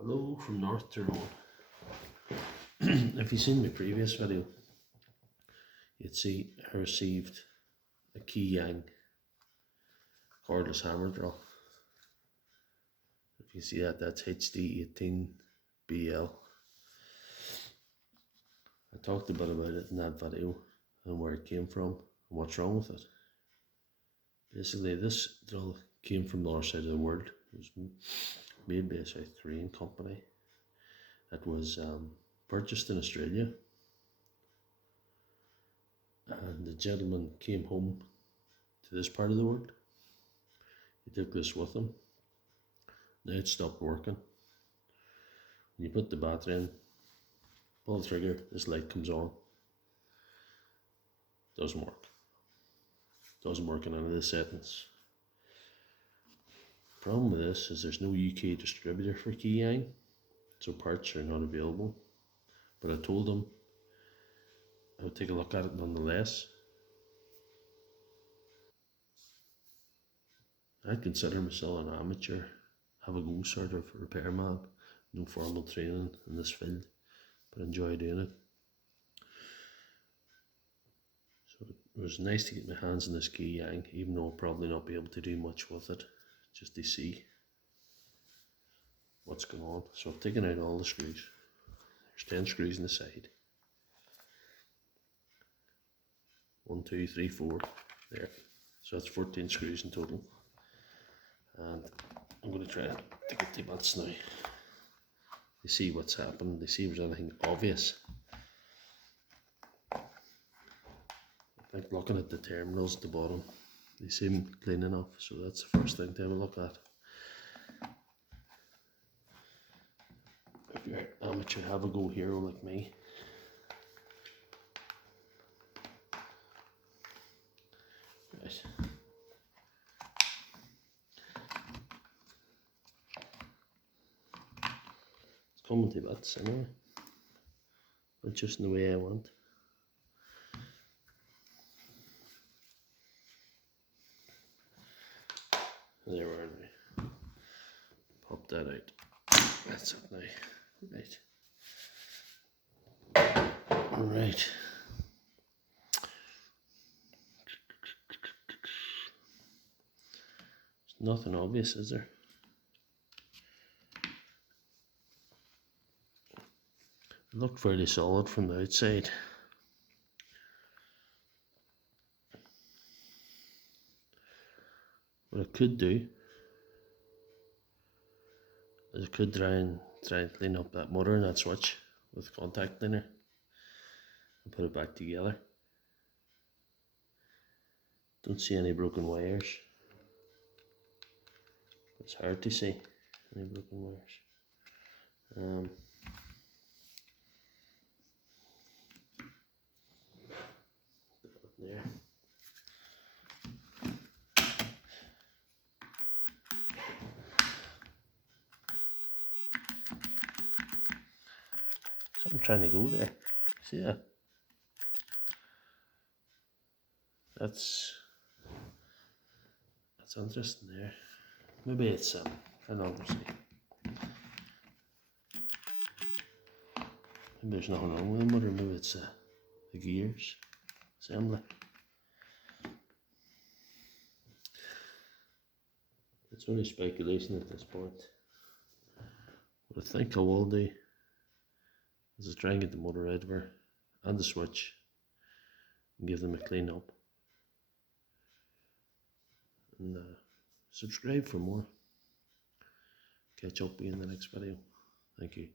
Hello from North Tyrone. If you've seen my previous video, you'd see I received a Keyang cordless hammer drill. If you see that, that's HD18BL. I talked a bit about it in that video and where it came from and what's wrong with it. Basically, this drill came from the other side of the world. It was made by a South Korean company. It was purchased in Australia, and the gentleman came home to this part of the world. He took this with him. Now it stopped working. When you put the battery in, pull the trigger, this light comes on. Doesn't work. Doesn't work in any of the settings. Problem with this is there's no UK distributor for Keyang, so parts are not available. But I told him I would take a look at it nonetheless. I'd consider myself an amateur, have a go sort of repairman, no formal training in this field, but enjoy doing it. So it was nice to get my hands on this Keyang, even though I'll probably not be able to do much with it, just to see what's going on. So I've taken out all the screws. There's 10 screws on the side. 1, 2, 3, 4, there. So that's 14 screws in total. And I'm going to try to get the butts now. They see what's happened, they see if there's anything obvious. I think looking at the terminals at the bottom, they seem clean enough, so that's the first thing to have a look at. If you're an amateur, have a go hero like me. Right. It's coming to bits anyway, but just in the way I want. There we are now. Pop that out. That's it now. Right. Alright. There's nothing obvious, is there? It looked fairly solid from the outside. What I could do is I could try and clean up that motor and that switch with contact cleaner and put it back together. Don't see any broken wires. It's hard to see any broken wires. There. So I'm trying to go there. See that? That's interesting there. Maybe it's I don't know, see. Maybe there's nothing wrong with the motor, maybe it's the gears assembly. It's only speculation at this point. What I think I will do is try and get the motor out of her and the switch and give them a clean up. And subscribe for more. Catch up with you in the next video. Thank you.